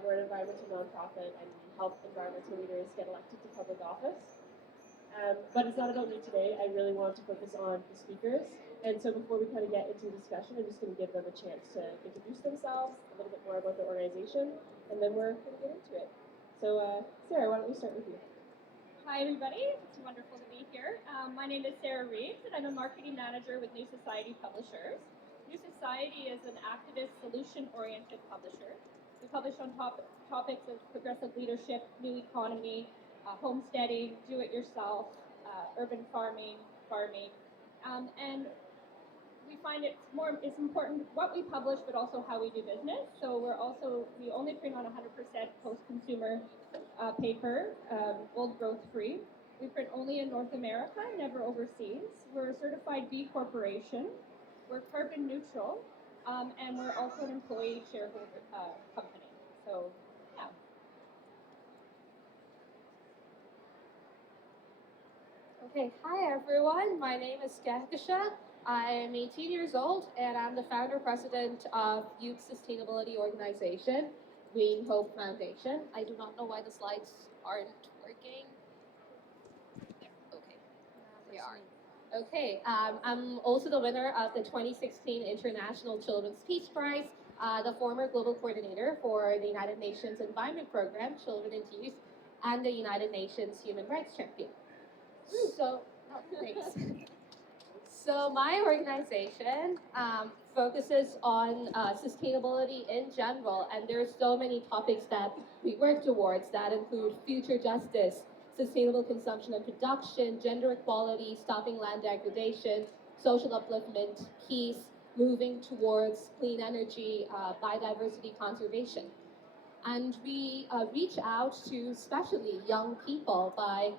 We're an environmental nonprofit, and we help environmental leaders get elected to public office. But it's not about me today. I really want to focus on the speakers. And so before we kind of get into the discussion, I'm just going to give them a chance to introduce themselves, a little bit more about their organization, and then we're going to get into it. So, Sarah, why don't we start with you? Hi, everybody. It's wonderful to be here. My name is Sarah Reeves, and I'm a marketing manager with New Society Publishers. New Society is an activist, solution-oriented publisher. We publish on topics of progressive leadership, new economy, homesteading, do-it-yourself, urban farming, and we find it's important what we publish, but also how we do business. So we only print on 100% post-consumer paper, old growth free. We print only in North America, never overseas. We're a certified B Corporation. We're carbon neutral, and we're also an employee shareholder company. So, yeah. Okay, hi everyone. My name is Kahkasha. I am 18 years old and I'm the founder president of Youth Sustainability Organization, Green Hope Foundation. I do not know why the slides aren't working. There, okay, they are. Okay, I'm also the winner of the 2016 International Children's Peace Prize, the former global coordinator for the United Nations Environment Program, Children and Youth, and the United Nations Human Rights Champion. So, oh, thanks. So my organization focuses on sustainability in general, and there are so many topics that we work towards that include future justice, sustainable consumption and production, gender equality, stopping land degradation, social upliftment, peace, moving towards clean energy, biodiversity conservation. And we reach out to especially young people by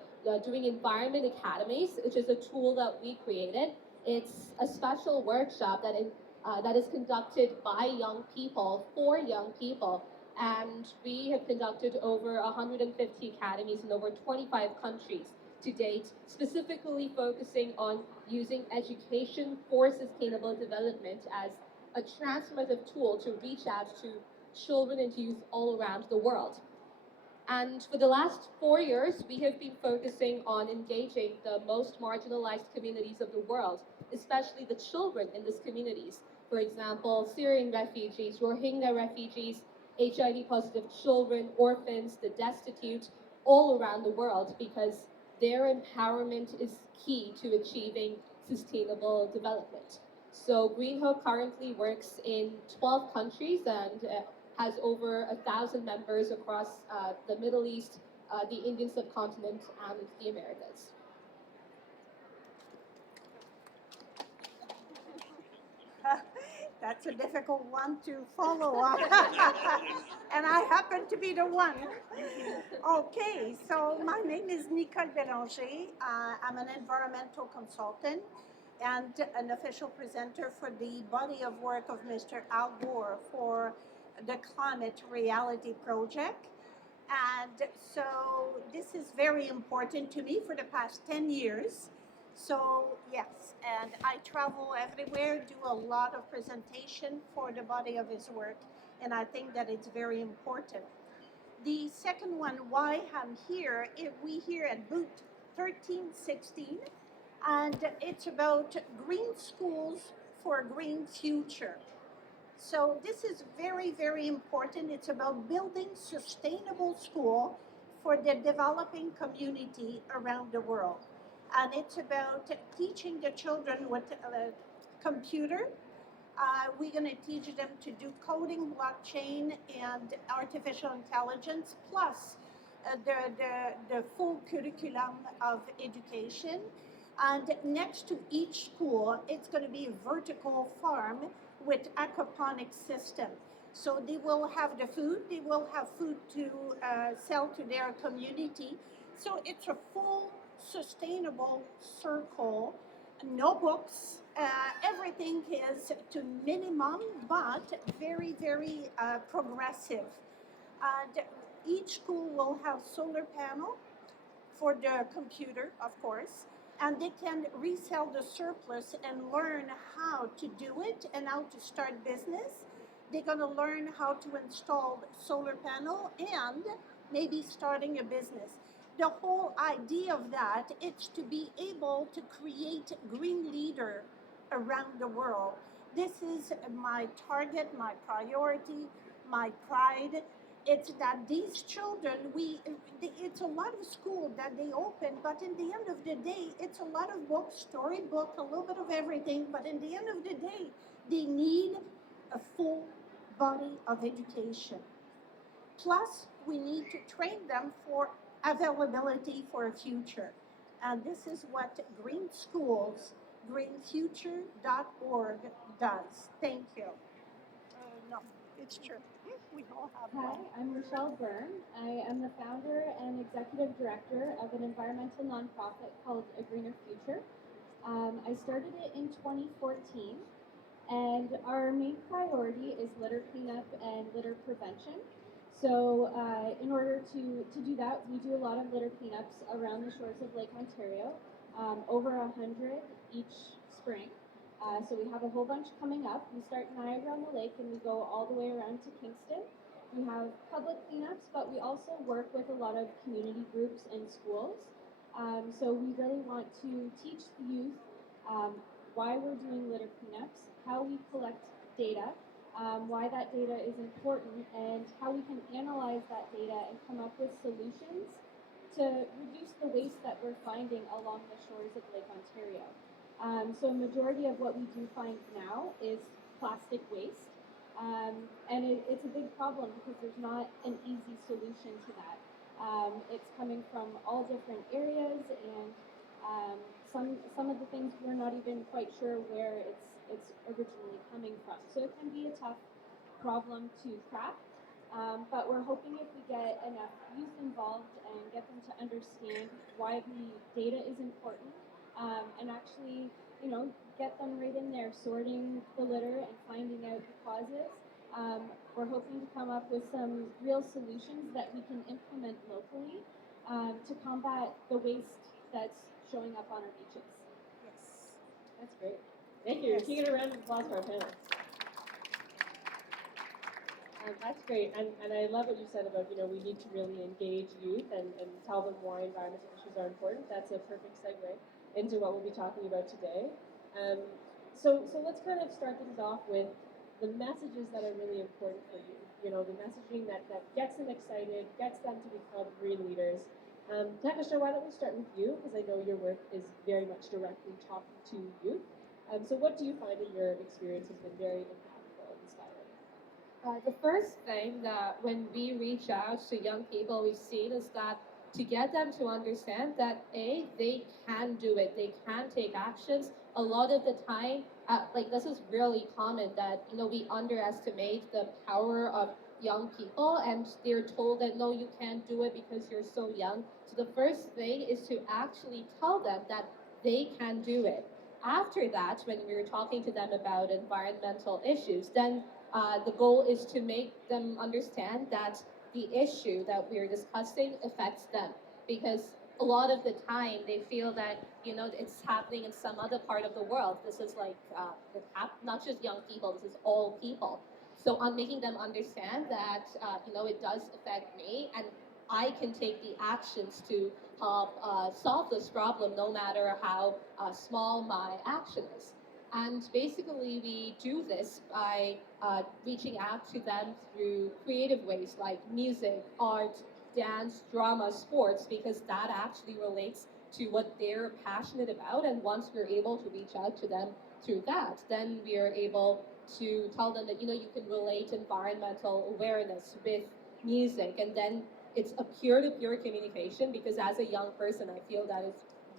doing environment academies, which is a tool that we created. It's a special workshop that is conducted by young people for young people. And we have conducted over 150 academies in over 25 countries to date, specifically focusing on using education for sustainable development as a transformative tool to reach out to children and youth all around the world. And for the last 4 years, we have been focusing on engaging the most marginalized communities of the world, especially the children in these communities. For example, Syrian refugees, Rohingya refugees, HIV positive children, orphans, the destitute, all around the world, because their empowerment is key to achieving sustainable development. So Green Hope currently works in 12 countries and has over 1,000 members across the Middle East, the Indian subcontinent, and the Americas. That's a difficult one to follow up. And I happen to be the one. Okay, so my name is Nicole Bélanger. I'm an environmental consultant and an official presenter for the body of work of Mr. Al Gore for the Climate Reality Project. And so this is very important to me for the past 10 years. So yes, and I travel everywhere, do a lot of presentation for the body of his work, and I think that it's very important. The second one, why I'm here, we here at booth 1316, and it's about green schools for a green future. So this is very, very important. It's about building sustainable school for the developing community around the world. And it's about teaching the children with a computer. We're going to teach them to do coding, blockchain, and artificial intelligence, plus the full curriculum of education. And next to each school, it's going to be a vertical farm with aquaponic system. So they will have the food, they will have food to sell to their community. So it's a full sustainable circle, no books, everything is to minimum, but very, very progressive. And each school will have solar panel for the computer, of course, and they can resell the surplus and learn how to do it and how to start business. They're going to learn how to install solar panel and maybe starting a business. The whole idea of that is to be able to create green leader around the world. This is my target, my priority, my pride. It's that these children, it's a lot of school that they open, but in the end of the day, it's a lot of books, storybook, a little bit of everything, but in the end of the day, they need a full body of education. Plus, we need to train them for availability for a future. And this is what Green Schools, greenfuture.org does. Thank you. No, it's true. We all have Hi, one. I'm Rochelle Byrne. I am the founder and executive director of an environmental nonprofit called A Greener Future. I started it in 2014, and our main priority is litter cleanup and litter prevention. So in order to do that, we do a lot of litter cleanups around the shores of Lake Ontario, over 100 each spring. So we have a whole bunch coming up. We start Niagara on the lake and we go all the way around to Kingston. We have public cleanups, but we also work with a lot of community groups and schools. So we really want to teach the youth why we're doing litter cleanups, how we collect data, why that data is important, and how we can analyze that data and come up with solutions to reduce the waste that we're finding along the shores of Lake Ontario. So a majority of what we do find now is plastic waste. And it's a big problem because there's not an easy solution to that. It's coming from all different areas, and some of the things we're not even quite sure where it's originally coming from. So it can be a tough problem to crack. But we're hoping if we get enough youth involved and get them to understand why the data is important, and actually, get them right in there sorting the litter and finding out the causes. We're hoping to come up with some real solutions that we can implement locally to combat the waste that's showing up on our beaches. Yes. That's great. Thank you. Yes. Can you get a round of applause for our panel? That's great, and I love what you said about, we need to really engage youth and tell them why environmental issues are important. That's a perfect segue into what we'll be talking about today. So let's kind of start things off with the messages that are really important for you. The messaging that gets them excited, gets them to become green leaders. Takasha, why don't we start with you, because I know your work is very much directly talking to youth. So what do you find in your experience has been very impactful and inspiring? The first thing that when we reach out to young people, we've seen is that to get them to understand that they can do it, they can take actions. A lot of the time, this is really common that we underestimate the power of young people, and they're told that no, you can't do it because you're so young. So the first thing is to actually tell them that they can do it. After that, when we're talking to them about environmental issues, then the goal is to make them understand that the issue that we're discussing affects them, because a lot of the time they feel that it's happening in some other part of the world. This is not just young people. This is all people. So on making them understand that it does affect me, and I can take the actions to help solve this problem, no matter how small my action is. And basically, we do this by reaching out to them through creative ways like music, art, dance, drama, sports, because that actually relates to what they're passionate about. And once we're able to reach out to them through that, then we are able to tell them that you can relate environmental awareness with music, and then it's a peer-to-peer communication, because as a young person, I feel that is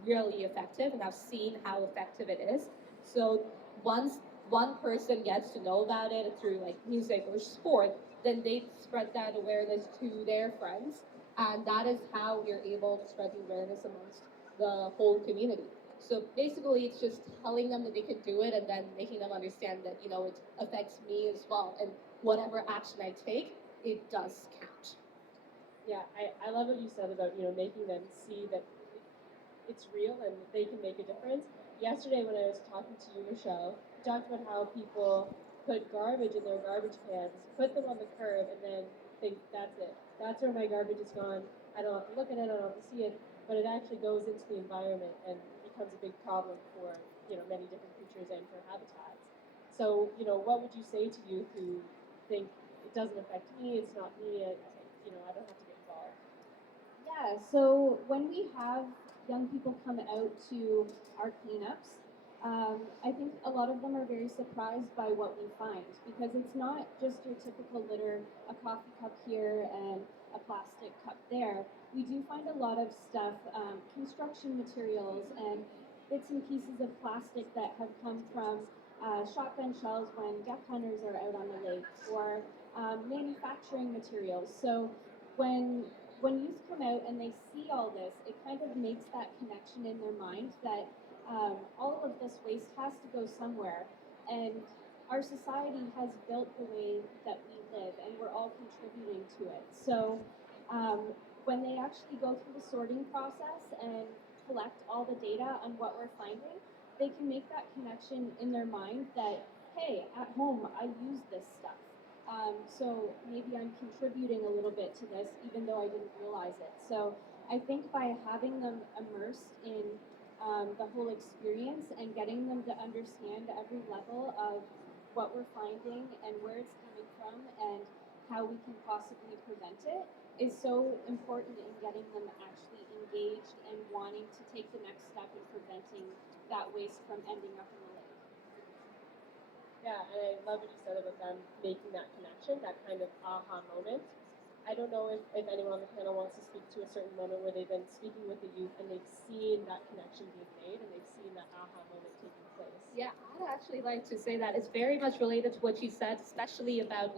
really effective, and I've seen how effective it is. So once one person gets to know about it through music or sport, then they spread that awareness to their friends, and that is how we're able to spread the awareness amongst the whole community. So basically, it's just telling them that they can do it, and then making them understand that it affects me as well, and whatever action I take, it does count. Yeah, I love what you said about, making them see that it's real and they can make a difference. Yesterday when I was talking to you, Michelle, you talked about how people put garbage in their garbage cans, put them on the curb, and then think that's it. That's where my garbage is gone. I don't have to look at it. I don't have to see it. But it actually goes into the environment and becomes a big problem for many different creatures and for habitats. So what would you say to youth who think it doesn't affect me? It's not me. I don't have to get involved. Yeah, so when we have young people come out to our cleanups, I think a lot of them are very surprised by what we find because it's not just your typical litter, a coffee cup here and a plastic cup there. We do find a lot of stuff, construction materials and bits and pieces of plastic that have come from shotgun shells when duck hunters are out on the lake or manufacturing materials. So when youth come out and they see all this, it kind of makes that connection in their mind that all of this waste has to go somewhere. And our society has built the way that we live, and we're all contributing to it. So when they actually go through the sorting process and collect all the data on what we're finding, they can make that connection in their mind that, hey, at home, I use this stuff. So maybe I'm contributing a little bit to this, even though I didn't realize it. So I think by having them immersed in the whole experience and getting them to understand every level of what we're finding and where it's coming from and how we can possibly prevent it is so important in getting them actually engaged and wanting to take the next step in preventing that waste from ending up in the lake. Yeah, and I love what you said about them making that connection, that kind of aha moment. I don't know if anyone on the panel wants to speak to a certain moment where they've been speaking with the youth and they've seen that connection being made and they've seen that aha moment taking place. Yeah, I'd actually like to say that it's very much related to what you said, especially about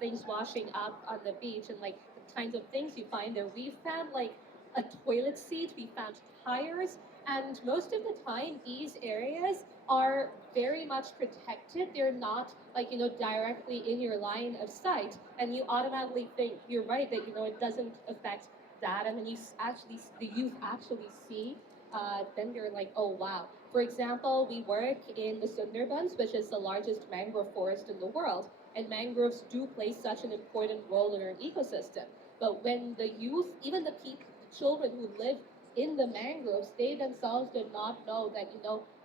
things washing up on the beach and like the kinds of things you find there. We found like a toilet seat, we found tires, and most of the time these areas are very much protected. They're not directly in your line of sight, and you automatically think you're right that it doesn't affect that, and then the youth actually see. Then you're like, oh wow. For example, we work in the Sundarbans, which is the largest mangrove forest in the world, and mangroves do play such an important role in our ecosystem. But when the youth, even the children who live in the mangroves, they themselves did not know that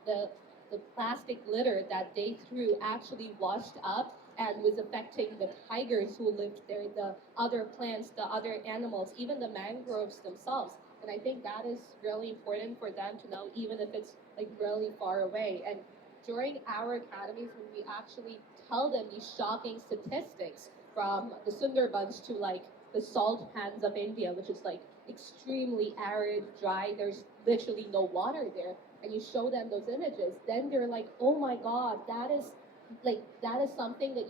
the plastic litter that they threw actually washed up and was affecting the tigers who lived there, the other plants, the other animals, even the mangroves themselves. And I think that is really important for them to know, even if it's like really far away. And during our academies, when we actually tell them these shocking statistics from the Sundarbans to like the salt pans of India, which is like extremely arid, dry, there's literally no water there, and you show them those images, then they're like, oh my God, that is something that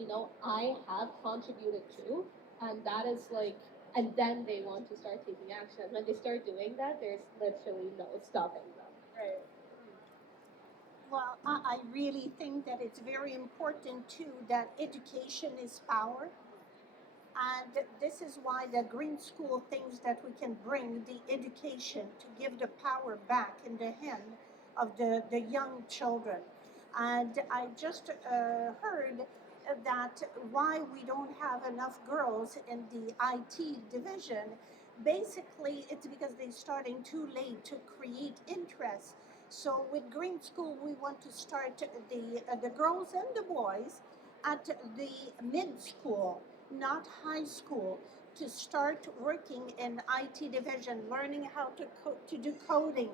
I have contributed to, and that is like, and then they want to start taking action. When they start doing that, there's literally no stopping them. Right. Well, I really think that it's very important too that education is power. And this is why the Green School thinks that we can bring the education to give the power back in the hand of the young children. And I just heard that why we don't have enough girls in the IT division. Basically, it's because they're starting too late to create interest. So with Green School, we want to start the girls and the boys at the mid school, not high school, to start working in IT division, learning how to do coding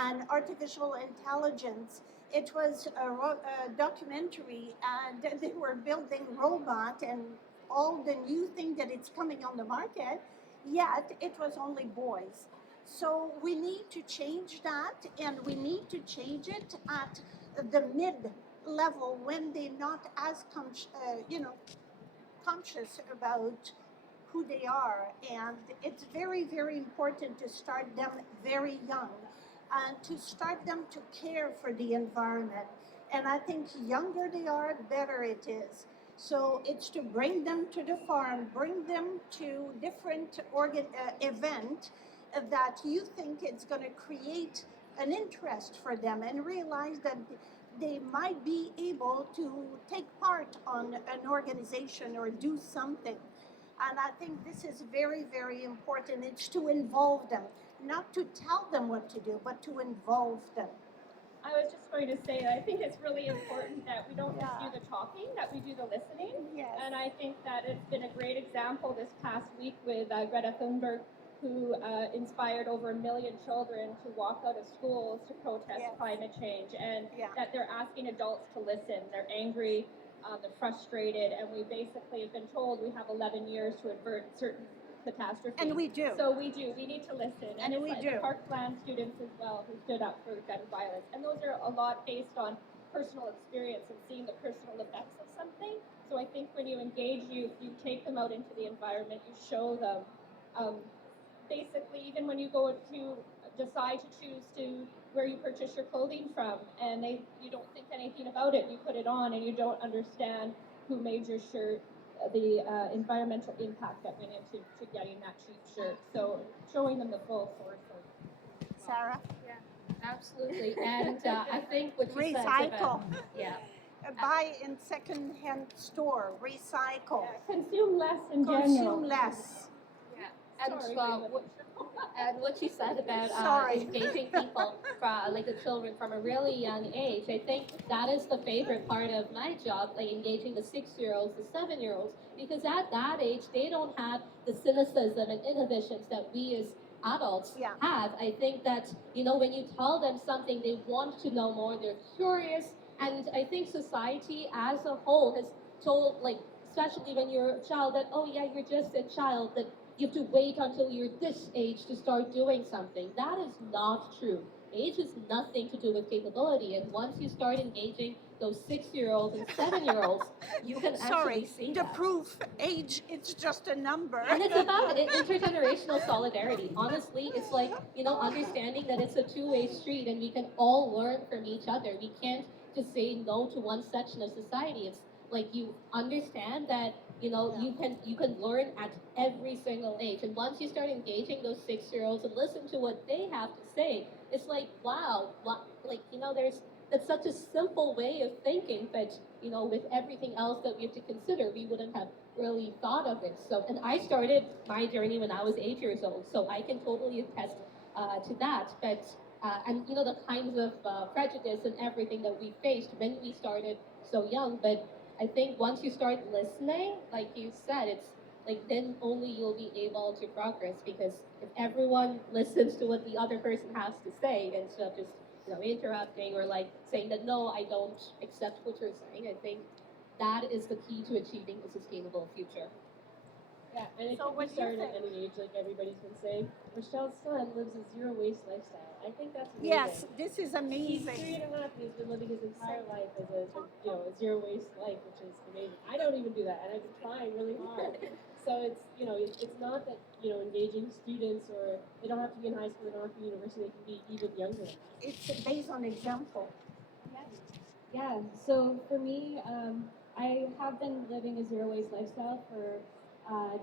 and artificial intelligence. It was a documentary, and they were building robot and all the new thing that it's coming on the market, yet it was only boys. So we need to change that, and we need to change it at the mid level when they're not as conscious about who they are. And it's very, very important to start them very young and to start them to care for the environment. And I think younger they are, better it is. So it's to bring them to the farm, bring them to different event that you think it's going to create an interest for them, and realize that they might be able to take part on an organization or do something. And I think this is very, very important. It's to involve them, not to tell them what to do, but to involve them. I was just going to say that I think it's really important that we don't just Yeah. do the talking, that we do the listening. Yes. And I think that it's been a great example this past week with Greta Thunberg, who inspired over 1 million children to walk out of schools to protest Yes. climate change, and Yeah. that they're asking adults to listen. They're angry, they're frustrated, and we basically have been told we have 11 years to avert certain catastrophes. And we do. So we do. We need to listen. And it's we like do. the Parkland students as well who stood up for gun violence. And those are a lot based on personal experience and seeing the personal effects of something. So I think when you engage youth, you take them out into the environment, you show them. Basically, even when you go to decide to choose to where you purchase your clothing from, and you don't think anything about it, you put it on, and you don't understand who made your shirt, the environmental impact that went into getting that cheap shirt. So showing them the full source of. Sarah? Absolutely. And I think what you said Recycle. about, yeah. Buy in second-hand store. Recycle. Consume less in general. Consume less. And Sorry, what you said about Sorry. engaging people, like the children from a really young age, I think that is the favorite part of my job, like engaging the 6-year-olds, the 7-year-olds, because at that age, they don't have the cynicism and inhibitions that we as adults Yeah. have. I think that, when you tell them something, they want to know more, they're curious, and I think society as a whole has told, like, especially when you're a child, that, oh yeah, you're just a child, that you have to wait until you're this age to start doing something. That is not true. Age has nothing to do with capability, and once you start engaging those 6-year-olds and 7-year-olds, you can Sorry, actually see the that. proof, age, it's just a number. And it's about intergenerational solidarity. Honestly, it's like, understanding that it's a two-way street and we can all learn from each other. We can't just say no to one section of society. It's like you understand that, you can learn at every single age. And once you start engaging those 6-year-olds and listen to what they have to say, it's like, wow, that's such a simple way of thinking, but, with everything else that we have to consider, we wouldn't have really thought of it. So, and I started my journey when I was 8 years old, so I can totally attest to that. But and the kinds of prejudice and everything that we faced when we started so young. But I think once you start listening, like you said, it's like then only you'll be able to progress, because if everyone listens to what the other person has to say instead of just interrupting or like saying that no, I don't accept what you're saying, I think that is the key to achieving a sustainable future. Yeah, and it So can what be do you started at think? any age, like everybody's been saying. Rochelle's son lives a zero waste lifestyle. I think that's amazing. Yes, this is He's amazing. 3.5. He's been living his entire life as a zero waste life, which is amazing. I don't even do that, and I've been trying really hard. So it's not that engaging students, or they don't have to be in high school, they don't have to be in university, they can be even younger. It's based on example. Yeah, so for me, I have been living a zero waste lifestyle for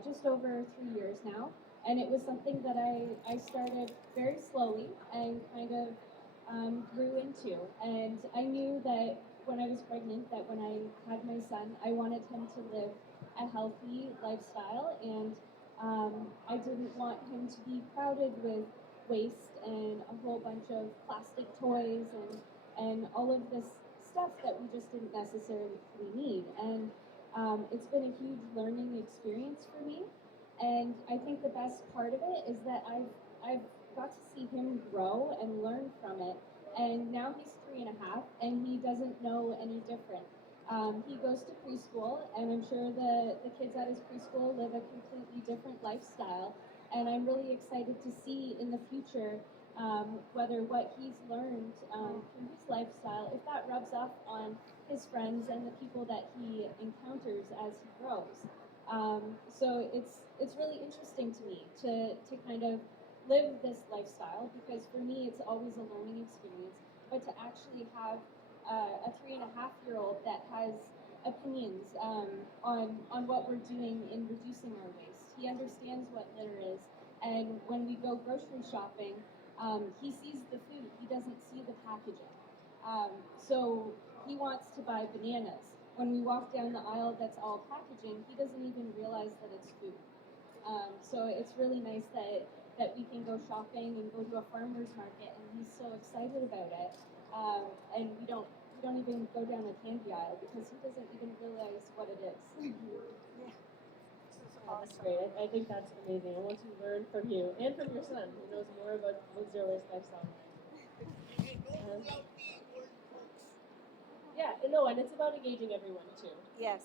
just over 3 years now. And it was something that I started very slowly and kind of grew into. And I knew that when I was pregnant, that when I had my son, I wanted him to live a healthy lifestyle. And I didn't want him to be crowded with waste and a whole bunch of plastic toys and all of this stuff that we just didn't necessarily need. And it's been a huge learning experience for me. And I think the best part of it is that I've got to see him grow and learn from it. And now he's 3.5, and he doesn't know any different. He goes to preschool, and I'm sure the kids at his preschool live a completely different lifestyle. And I'm really excited to see in the future whether what he's learned through his lifestyle, if that rubs off on his friends and the people that he encounters as he grows. So it's really interesting to me to kind of live this lifestyle, because for me it's always a learning experience, but to actually have a 3.5-year-old that has opinions on what we're doing in reducing our waste. He understands what litter is, and when we go grocery shopping, he sees the food, he doesn't see the packaging. So he wants to buy bananas. When we walk down the aisle that's all packaging, he doesn't even realize that it's food. So it's really nice that we can go shopping and go to a farmer's market, and he's so excited about it. And we don't even go down the candy aisle because he doesn't even realize what it is. Oh, that's great. I think that's amazing. I want to learn from you and from your son, who knows more about zero waste lifestyle. Yeah, no, and it's about engaging everyone too. Yes.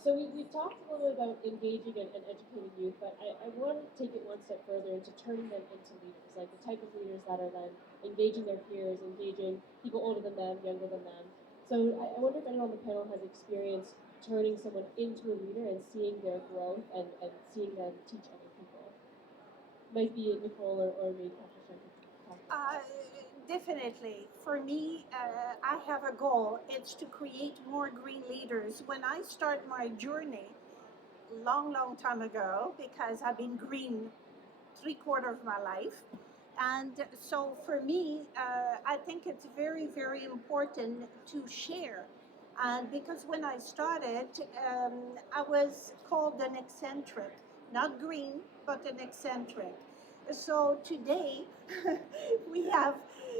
So we've talked a little bit about engaging and educating youth, but I want to take it one step further into turning them into leaders, like the type of leaders that are then engaging their peers, engaging people older than them, younger than them. So I wonder if anyone on the panel has experienced turning someone into a leader and seeing their growth and seeing them teach other people. Might be Nicole or me, Patricia. Definitely. For me, I have a goal. It's to create more green leaders. When I start my journey, long time ago, because I've been green 3/4 of my life. And so for me, I think it's very important to share. And because when I started, I was called an eccentric, not green, but an eccentric. So today, we have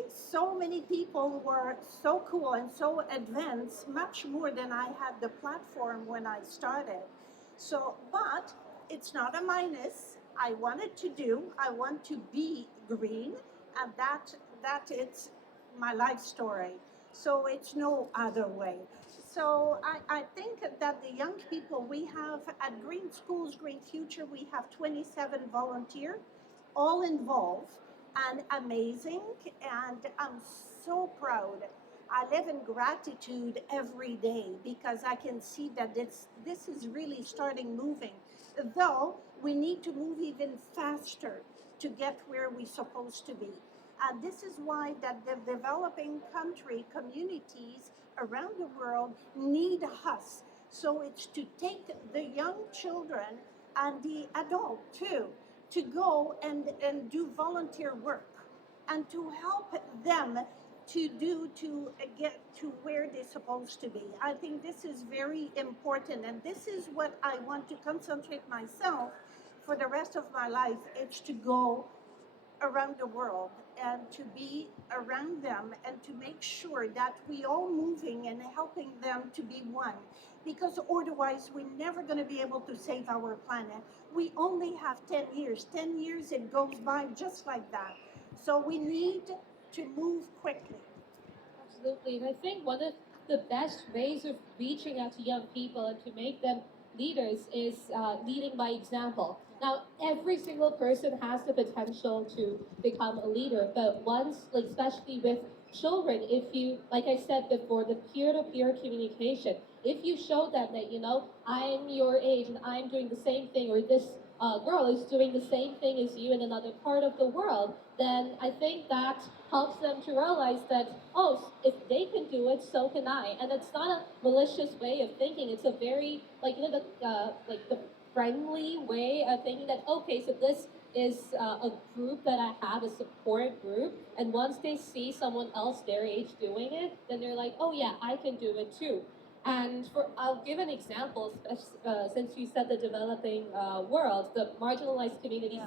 so many people who are so cool and so advanced, much more than I had the platform when I started. So, but it's not a minus. I want to be green, and that is my life story. So it's no other way. So I think that the young people we have at Green Schools, Green Future, we have 27 volunteers, all involved and amazing, and I'm so proud. I live in gratitude every day because I can see that this is really starting moving. Though we need to move even faster to get where we're supposed to be. And this is why that the developing country communities around the world need us. So it's to take the young children and the adult too to go and do volunteer work and to help them to get to where they're supposed to be. I think this is very important, and this is what I want to concentrate myself for the rest of my life. It's to go around the world and to be around them and to make sure that we all moving and helping them to be one, because otherwise we're never going to be able to save our planet. We only have 10 years. 10 years, it goes by just like that. So we need to move quickly. Absolutely. And I think one of the best ways of reaching out to young people and to make them leaders is leading by example. Now, every single person has the potential to become a leader, but once, like especially with children, if you, like I said before, the peer-to-peer communication, if you show them that, I'm your age and I'm doing the same thing, or this girl is doing the same thing as you in another part of the world, then I think that helps them to realize that, oh, if they can do it, so can I. And it's not a malicious way of thinking. It's a very, the friendly way of thinking that, okay, so this is a group that I have, a support group. And once they see someone else their age doing it, then they're like, oh yeah, I can do it too. And I'll give an example, since you said the developing world, the marginalized communities,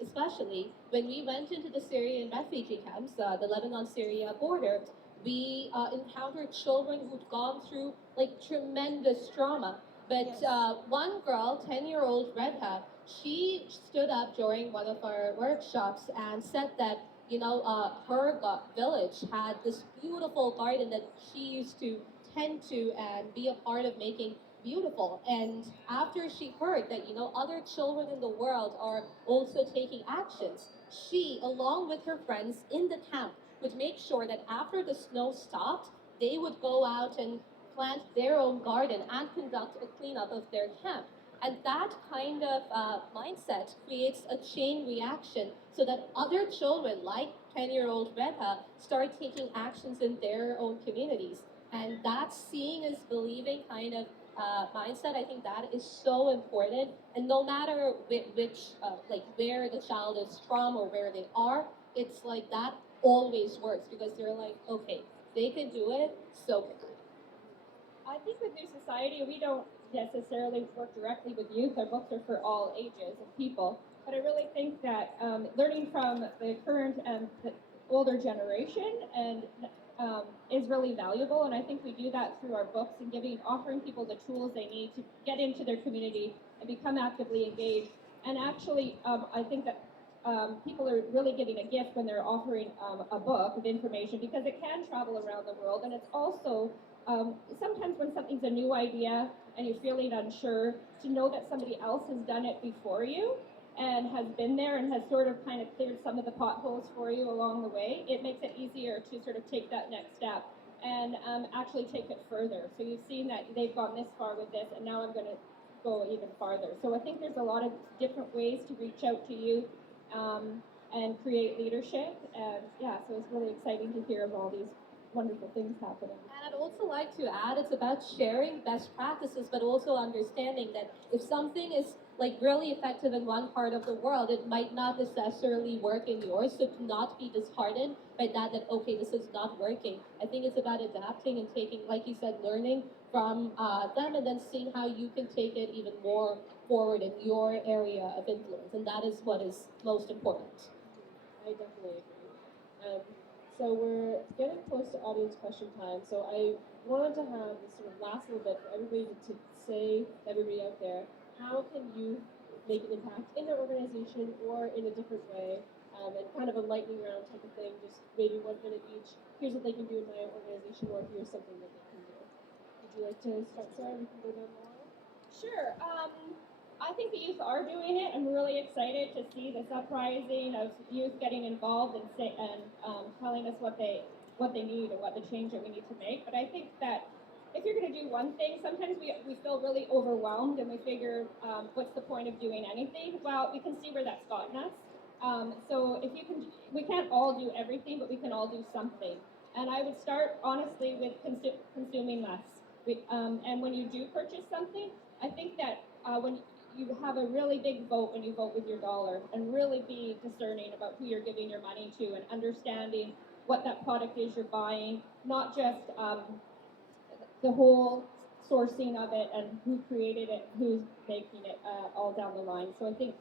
especially when we went into the Syrian refugee camps, the Lebanon-Syria border, we encountered children who'd gone through like tremendous trauma. But one girl, 10-year-old Redha, she stood up during one of our workshops and said that her village had this beautiful garden that she used to tend to and be a part of making beautiful. And after she heard that, other children in the world are also taking actions, she, along with her friends in the camp, would make sure that after the snow stopped, they would go out and plant their own garden and conduct a cleanup of their camp. And that kind of mindset creates a chain reaction so that other children, like 10-year-old Redha, start taking actions in their own communities. And that seeing is believing kind of mindset, I think that is so important. And no matter where the child is from or where they are, it's like that always works because they're like, okay, they can do it, so can I. I think with New Society, we don't necessarily work directly with youth. Our books are for all ages of people. But I really think that learning from the current and the older generation and is really valuable. And I think we do that through our books and offering people the tools they need to get into their community and become actively engaged. And actually, I think that people are really giving a gift when they're offering a book of information because it can travel around the world, and it's also sometimes when something's a new idea and you're feeling unsure, to know that somebody else has done it before you and has been there and has sort of kind of cleared some of the potholes for you along the way, it makes it easier to sort of take that next step and actually take it further. So you've seen that they've gone this far with this, and now I'm going to go even farther. So I think there's a lot of different ways to reach out to youth and create leadership. And yeah, so it's really exciting to hear of all these wonderful things happening. And I'd also like to add, it's about sharing best practices, but also understanding that if something is like really effective in one part of the world, it might not necessarily work in yours. So do not be disheartened by that, okay, this is not working. I think it's about adapting and taking, like you said, learning from them and then seeing how you can take it even more forward in your area of influence. And that is what is most important. I definitely agree. So we're getting close to audience question time. So I wanted to have this sort of last little bit for everybody to say, to everybody out there, how can you make an impact in their organization or in a different way, and kind of a lightning round type of thing, just maybe 1 minute each. Here's what they can do in my organization, or here's something that they can do. Would you like to start, Sarah? We can go down the line. Sure. I think the youth are doing it. I'm really excited to see this uprising of youth getting involved and telling us what they need and what the change that we need to make. But I think that if you're going to do one thing, sometimes we feel really overwhelmed and we figure, what's the point of doing anything? Well, we can see where that's gotten us. So if you can, we can't all do everything, but we can all do something. And I would start honestly with consuming less. And when you do purchase something, I think that when you have a really big vote when you vote with your dollar, and really be discerning about who you're giving your money to and understanding what that product is you're buying, not just the whole sourcing of it and who created it, who's making it all down the line. So I think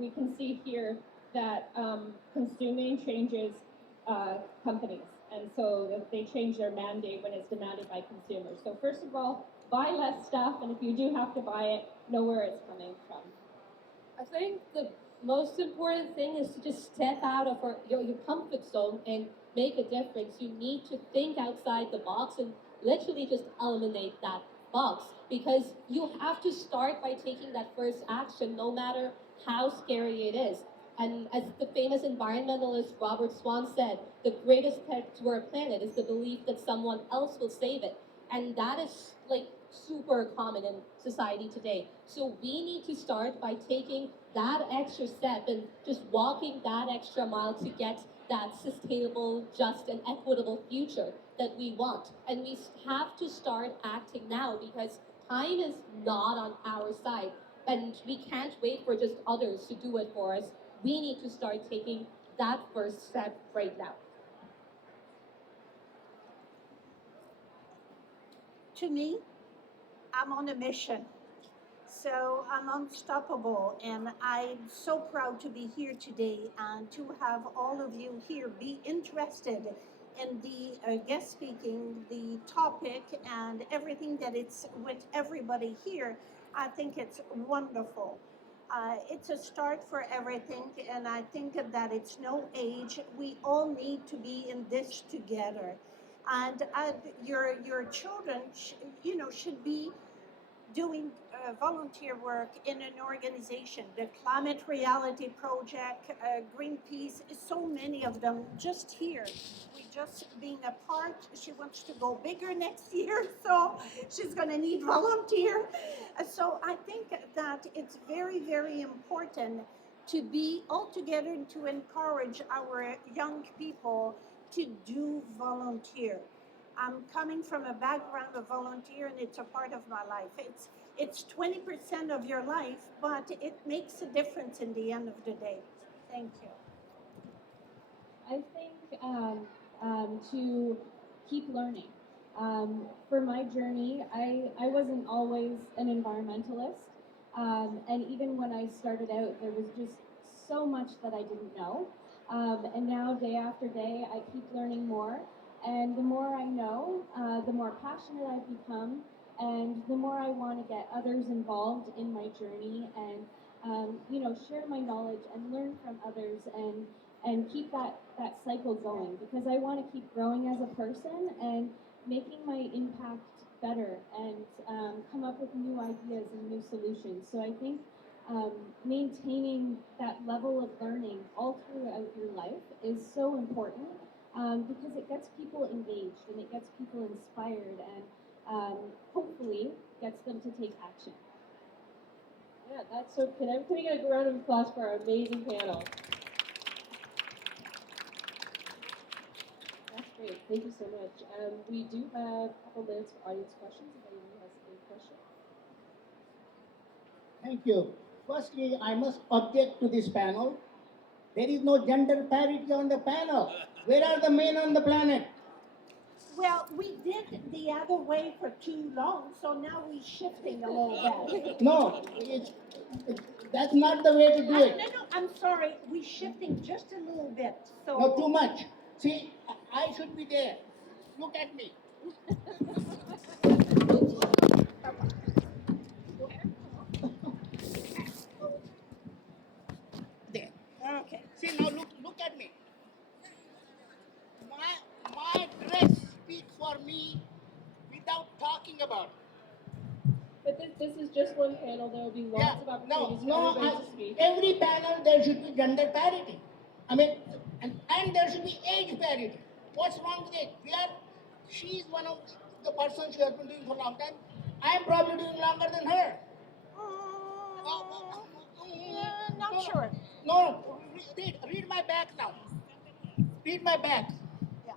we can see here that consuming changes companies, and so that they change their mandate when it's demanded by consumers. So first of all, buy less stuff, and if you do have to buy it, know where it's coming from. I think the most important thing is to just step out of your comfort zone and make a difference. You need to think outside the box and literally just eliminate that box, because you have to start by taking that first action, no matter how scary it is. And as the famous environmentalist Robert Swan said, the greatest threat to our planet is the belief that someone else will save it. And that is like super common in society today. So we need to start by taking that extra step and just walking that extra mile to get that sustainable, just, and equitable future that we want. And we have to start acting now, because time is not on our side. And we can't wait for just others to do it for us. We need to start taking that first step right now. To me, I'm on a mission. So I'm unstoppable, and I'm so proud to be here today and to have all of you here be interested in the guest speaking, the topic, and everything that it's with everybody here. I think it's wonderful. It's a start for everything, and I think that it's no age. We all need to be in this together, and your children, should be doing volunteer work in an organization. The Climate Reality Project, Greenpeace, so many of them just here. We just being a part. She wants to go bigger next year, so she's going to need volunteer. So I think that it's very, very important to be all together and to encourage our young people to do volunteer. I'm coming from a background of volunteer, and it's a part of my life. It's 20% of your life, but it makes a difference in the end of the day. Thank you. I think to keep learning. For my journey, I wasn't always an environmentalist. And even when I started out, there was just so much that I didn't know. And now, day after day, I keep learning more. And the more I know, the more passionate I've become, and the more I want to get others involved in my journey and share my knowledge and learn from others and keep that cycle going because I want to keep growing as a person and making my impact better and come up with new ideas and new solutions. So I think maintaining that level of learning all throughout your life is so important because it gets people engaged and it gets people inspired and hopefully gets them to take action. Yeah, that's so. Can we get a round of applause for our amazing panel? That's great. Thank you so much. We do have a couple minutes for audience questions. If anyone has any questions. Thank you. Firstly, I must object to this panel. There is no gender parity on the panel. Where are the men on the planet? Well, we did the other way for too long, so now we're shifting a little bit. No, that's not the way to do it. No, I'm sorry, we're shifting just a little bit, so. No, too much. See, I should be there. Look at me. There. Okay. See, now look at me. My dress speaks for me without talking about it. But this is just one panel. There will be lots of opportunities for everybody to speak. Every panel there should be gender parity. I mean, and there should be age parity. What's wrong with it? She's one of the persons who has been doing for a long time. I am probably doing longer than her. Not sure. No, read my back now. Read my back. Yeah.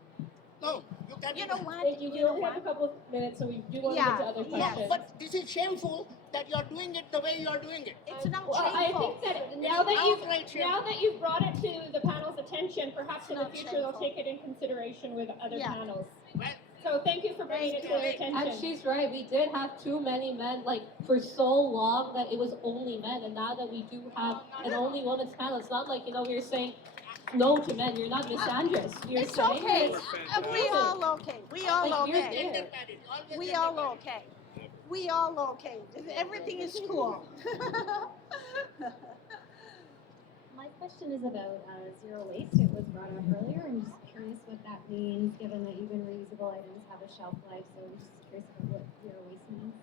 No, you can. You know what? Thank you. We only have a couple of minutes, so we do want to get to other Yeah, questions. But this is shameful that you're doing it the way you're doing it. It's not Well, I shameful. think that It now is that outright shameful. now that you've brought it to the panel's attention, perhaps in the not future they'll shameful. take it in consideration with other Yeah. panels. Well, So thank you for bringing it to their attention. And she's right, we did have too many men, like, for so long that it was only men, and now that we do have an only women's panel, it's not like, you're saying no to men, you're not misandrous, you're It's saying okay. it's We all okay. We all Like, you're okay. gender parity, always We gender all parity. okay. We all okay. Everything is cool. My question is about zero waste. It was brought up earlier. I'm just curious what that means, given that even reusable items have a shelf life. So I'm just curious about what zero waste means.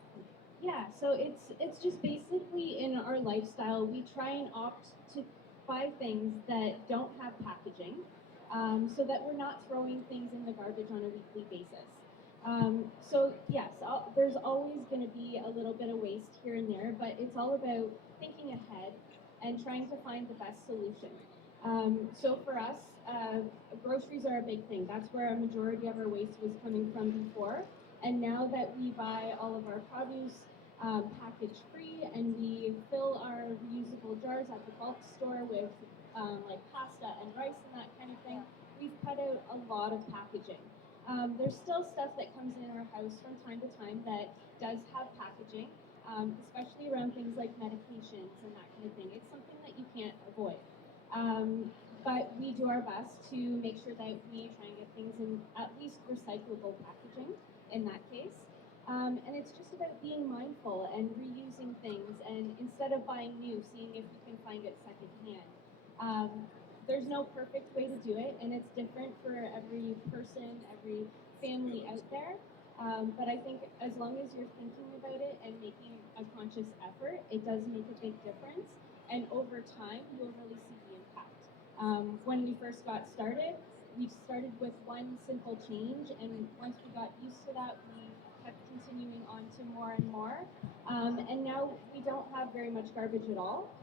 Yeah, so it's just basically in our lifestyle, we try and opt to buy things that don't have packaging, so that we're not throwing things in the garbage on a weekly basis. So yes, there's always going to be a little bit of waste here and there, but it's all about thinking ahead and trying to find the best solution. So for us, groceries are a big thing. That's where a majority of our waste was coming from before. And now that we buy all of our produce package free and we fill our reusable jars at the bulk store with like pasta and rice and that kind of thing, we've cut out a lot of packaging. There's still stuff that comes in our house from time to time that does have packaging, especially around things like medications and that kind of thing. It's something that you can't avoid. But we do our best to make sure that we try and get things in at least recyclable packaging in that case. And it's just about being mindful and reusing things, and instead of buying new, seeing if you can find it secondhand. There's no perfect way to do it, and it's different for every person, every family out there. But I think as long as you're thinking about it and making a conscious effort, it does make a big difference. And over time, you'll really see the impact. When we first got started, we started with one simple change, and once we got used to that, we kept continuing on to more and more. And now we don't have very much garbage at all.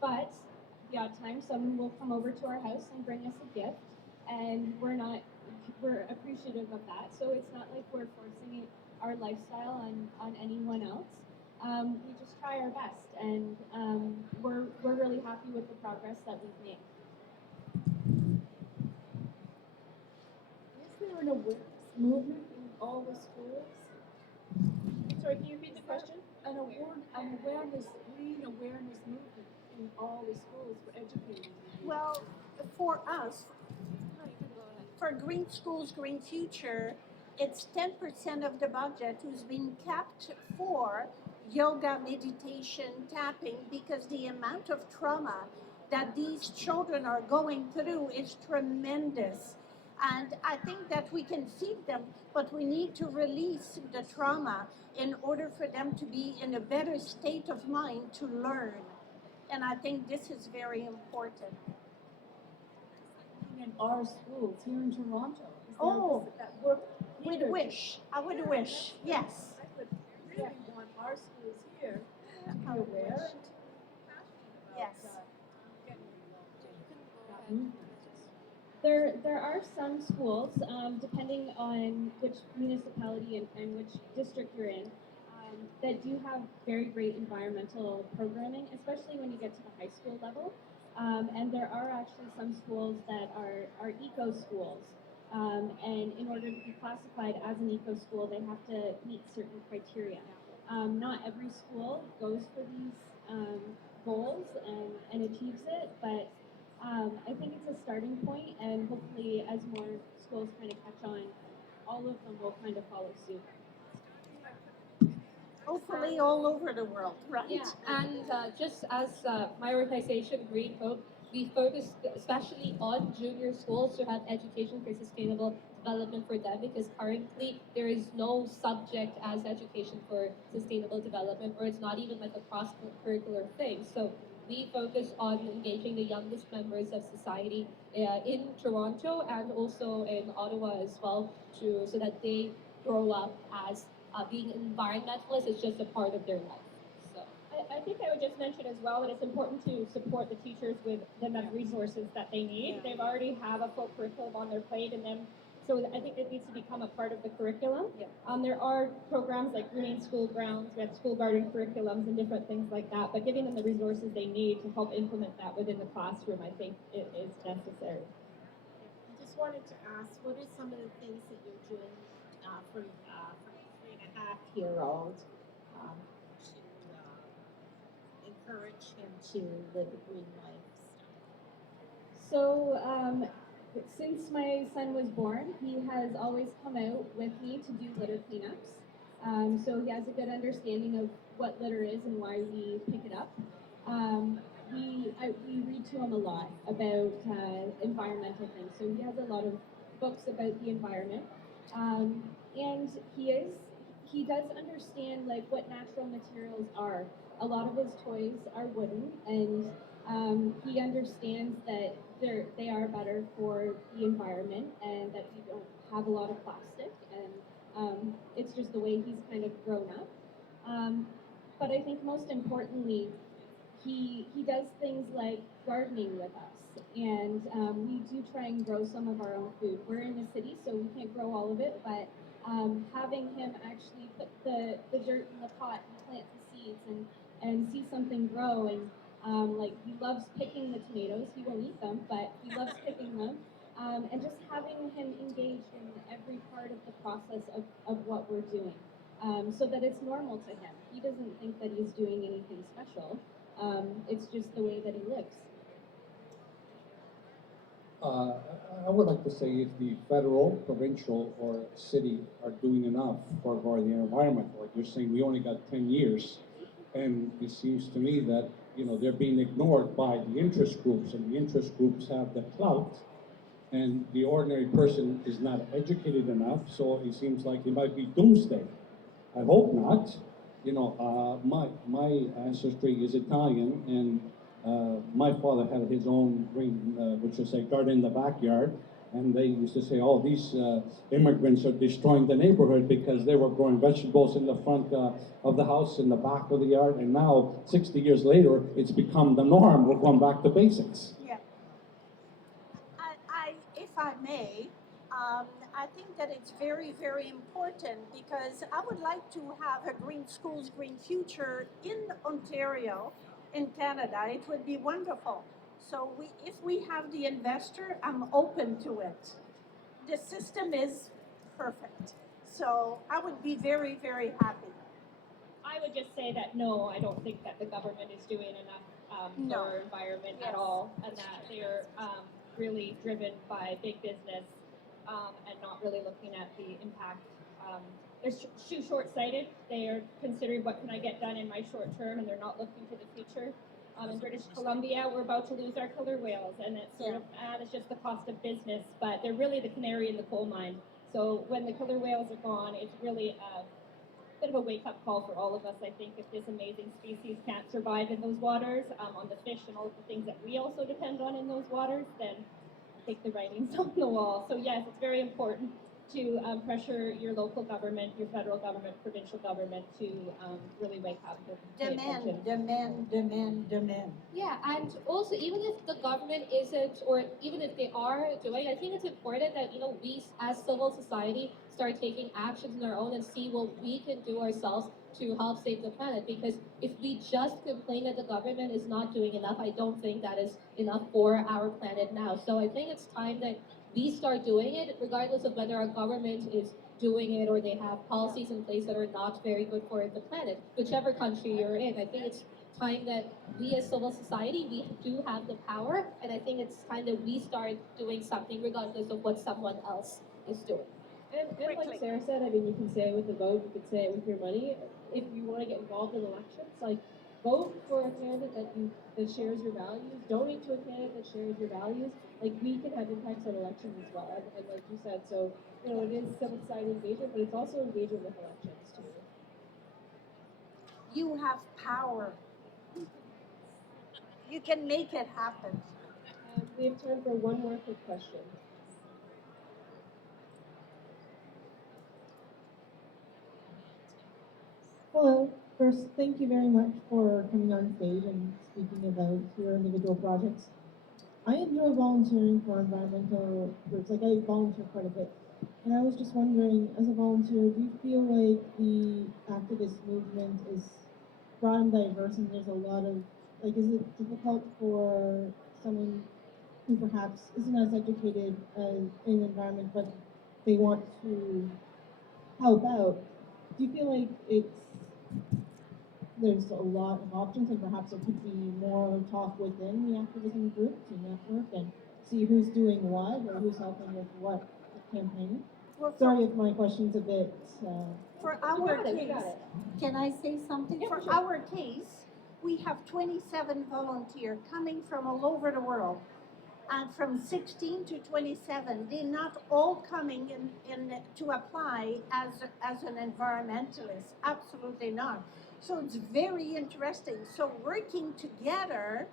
But the odd time, someone will come over to our house and bring us a gift, and we're appreciative of that. So it's not like we're forcing our lifestyle on anyone else. We just try our best, and we're really happy with the progress that we've made. Is there an awareness movement in all the schools? Sorry, can you repeat the question? An green awareness movement in all the schools for educators? Well, for us, for Green Schools, Green Future, it's 10% of the budget who's been kept for yoga, meditation, tapping, because the amount of trauma that these children are going through is tremendous. And I think that we can feed them, but we need to release the trauma in order for them to be in a better state of mind to learn. And I think this is very important. In our schools here in Toronto? Is there Oh, that work Would here? wish, I would wish, yes. I would really want our schools here to be aware and to be passionate about Yes. getting involved in that movement. There are some schools, depending on which municipality and which district you're in, that do have very great environmental programming, especially when you get to the high school level. And there are actually some schools that are eco schools. And in order to be classified as an eco school, they have to meet certain criteria. Not every school goes for these goals and achieves it, but I think it's a starting point, and hopefully as more schools kind of catch on, all of them will kind of follow suit. Hopefully all over the world, right? Yeah, and just as my organization, Green Hope, we focus especially on junior schools to have education for sustainable development for them, because currently there is no subject as education for sustainable development, or it's not even like a cross-curricular thing. So we focus on engaging the youngest members of society in Toronto and also in Ottawa as well, so that they grow up as being environmentalists is just a part of their life. So. I think I would just mention as well that it's important to support the teachers with the enough resources that they need. They already have a full curriculum on their plate, and then so I think it needs to become a part of the curriculum. There are programs like Green School Grounds, we have school garden curriculums and different things like that, but giving them the resources they need to help implement that within the classroom, I think it is necessary. I just wanted to ask, what are some of the things that you're doing for your 3.5-year-old to encourage him to live a green lifestyle? So since my son was born, he has always come out with me to do litter cleanups. So he has a good understanding of what litter is and why we pick it up. We read to him a lot about environmental things. So he has a lot of books about the environment. And he does understand like what natural materials are. A lot of his toys are wooden, and he understands that they are better for the environment, and that we don't have a lot of plastic, and it's just the way he's kind of grown up. But I think most importantly, he does things like gardening with us, and we do try and grow some of our own food. We're in the city, so we can't grow all of it, but having him actually put the dirt in the pot and plant the seeds and see something grow, and like he loves picking the tomatoes. He won't eat them, but he loves picking them. And just having him engaged in every part of the process of what we're doing, so that it's normal to him. He doesn't think that he's doing anything special. It's just the way that he lives. I would like to say if the federal, provincial, or city are doing enough for the environment, like you're saying, we only got 10 years, and it seems to me that they're being ignored by the interest groups, and the interest groups have the clout, and the ordinary person is not educated enough, so it seems like it might be doomsday. I hope not. My ancestry is Italian, and my father had his own green, which is a garden in the backyard, and they used to say, "Oh, these immigrants are destroying the neighborhood," because they were growing vegetables in the front of the house, in the back of the yard, and now, 60 years later, it's become the norm. We're going back to basics. Yeah. If I may, I think that it's very, very important, because I would like to have a Green Schools, Green Future in Ontario, in Canada. It would be wonderful. So if we have the investor, I'm open to it. The system is perfect. So I would be very, very happy. I would just say that no, I don't think that the government is doing enough No. for our environment Yes. at all, and that they're really driven by big business and not really looking at the impact. They're too short-sighted. They are considering what can I get done in my short term, and they're not looking to the future. In British Columbia, we're about to lose our killer whales, and it's sort of it's just the cost of business, but they're really the canary in the coal mine. So when the killer whales are gone, it's really a bit of a wake-up call for all of us. I think if this amazing species can't survive in those waters, on the fish and all of the things that we also depend on in those waters, then I think the writing's on the wall. So yes, it's very important to pressure your local government, your federal government, provincial government to really wake up and pay attention. Demand. Yeah, and also even if the government isn't, or even if they are doing, I think it's important that we as civil society start taking actions on our own and see what we can do ourselves to help save the planet. Because if we just complain that the government is not doing enough, I don't think that is enough for our planet now. So I think it's time that we start doing it, regardless of whether our government is doing it or they have policies in place that are not very good for the planet. Whichever country you're in, I think it's time that we as civil society, we do have the power, and I think it's time that we start doing something regardless of what someone else is doing. And like Sarah said, I mean, you can say it with the vote, you can say it with your money. If you want to get involved in elections, like vote for a candidate that shares your values, donate to a candidate that shares your values. Like we can have impacts on elections as well. And like you said, so it is civil society engagement, but it's also engagement with elections too. You have power. You can make it happen. We have time for one more quick question. Hello. First, thank you very much for coming on stage and speaking about your individual projects. I enjoy volunteering for environmental groups. Like I volunteer quite a bit. And I was just wondering, as a volunteer, do you feel like the activist movement is broad and diverse and there's a lot of, like, is it difficult for someone who perhaps isn't as educated in the environment, but they want to help out? Do you feel like there's a lot of options and perhaps there could be more talk within the activism group to network and see who's doing what or who's helping with what campaign? Well, Sorry if my question's a bit... For our You case, got it. can I say something? Yeah, For sure. our case, we have 27 volunteers coming from all over the world. And from 16 to 27, they're not all coming in to apply as an environmentalist. Absolutely not. So it's very interesting. So working together,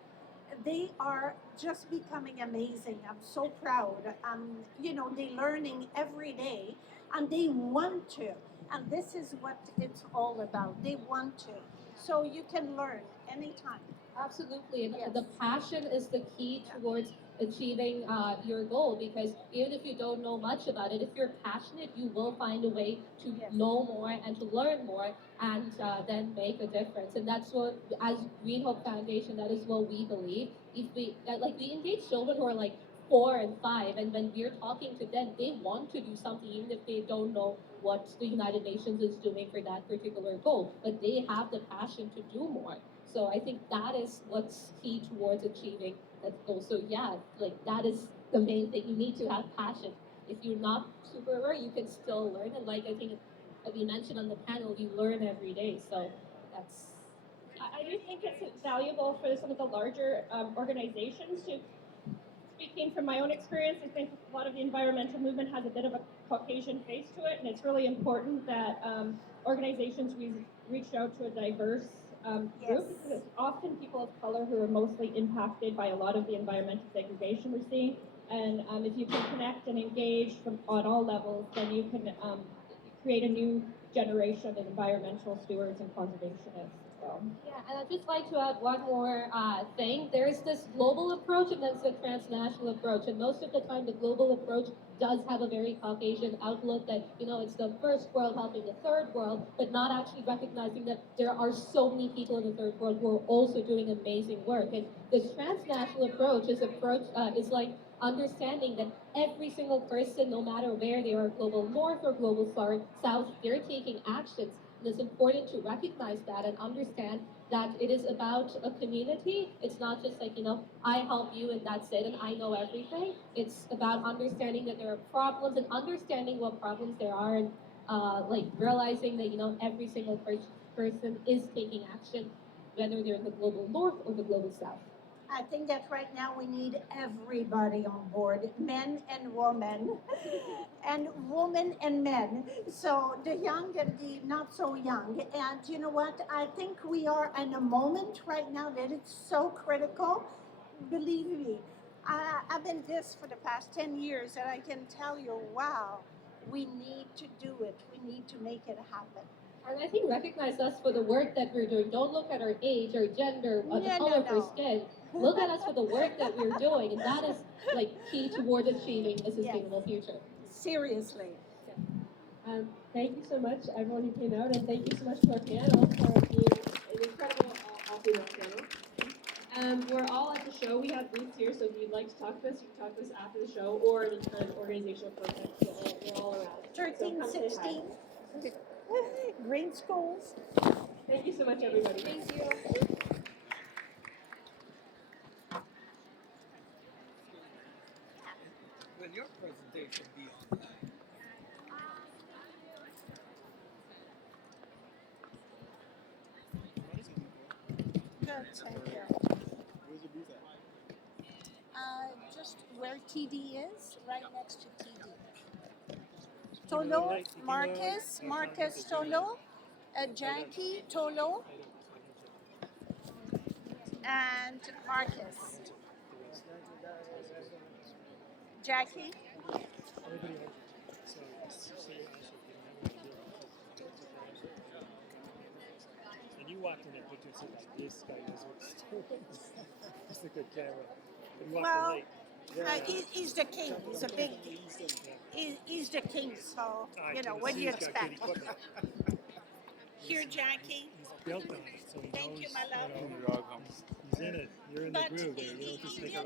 they are just becoming amazing. I'm so proud. They're learning every day and they want to. And this is what it's all about. They want to. So you can learn anytime. Absolutely, and Yes. the passion is the key towards achieving your goal, because even if you don't know much about it, if you're passionate, you will find a way to Yes. know more and to learn more and then make a difference. And that's what, as Green Hope Foundation, that is what we believe. If we engage children who are like 4 and 5, and when we're talking to them, they want to do something even if they don't know what the United Nations is doing for that particular goal, but they have the passion to do more. So I think that is what's key towards achieving that goal. So yeah, like that is the main thing. You need to have passion. If you're not super aware, you can still learn. And like I think we mentioned on the panel, you learn every day. So that's. I do think it's valuable for some of the larger organizations to, speaking from my own experience, I think a lot of the environmental movement has a bit of a Caucasian face to it, and it's really important that organizations reach out to a diverse group, because it's often people of color who are mostly impacted by a lot of the environmental segregation we're seeing. And if you can connect and engage on all levels, then you can create a new generation of environmental stewards and conservationists. well. Yeah, and I'd just like to add one more thing. There's this global approach and there's the transnational approach. And most of the time, the global approach does have a very Caucasian outlook that, you know, it's the first world helping the third world, but not actually recognizing that there are so many people in the third world who are also doing amazing work. And this transnational approach is like understanding that every single person, no matter where they are, global north or global south, they're taking actions. And it's important to recognize that and understand that it is about a community. It's not just like, you know, I help you and that's it and I know everything. It's about understanding that there are problems and understanding what problems there are and like realizing that, you know, every single person is taking action, whether they're in the global north or the global south. I think that right now we need everybody on board, men and women, and women and men. So the young and the not so young. And you know what? I think we are in a moment right now that it's so critical. Believe me, I've been this for the past 10 years, and I can tell you, wow, we need to do it. We need to make it happen. And I think recognize us for the work that we're doing. Don't look at our age, our gender, the color of our skin. Look at us for the work that we're doing, and that is like key towards achieving a sustainable future. Seriously. Thank you so much, everyone who came out, and thank you so much to our panel for being an incredible all-female panel. We're all at the show. We have booths here, so if you'd like to talk to us, you can talk to us after the show or any kind of organizational contact. We're all around. 13, 16. Green schools. Thank you so much, everybody. Thank you. Will your presentation be online? Good, thank you. Where's your booth at? Just where TD is, right next to TD. Tolo, Marcus Tolo, Jackie Tolo, and Marcus. Jackie? And you walked in there, picture and said, like, this guy knows what he's doing. Just a good camera. And you walked Well, in late. he's the king. He's a big. He's the king. So you know what do you expect? Here, Jackie. He's built on it, so he Thank knows, you, my love. he's in it. You're in the But groove there. You don't just take a little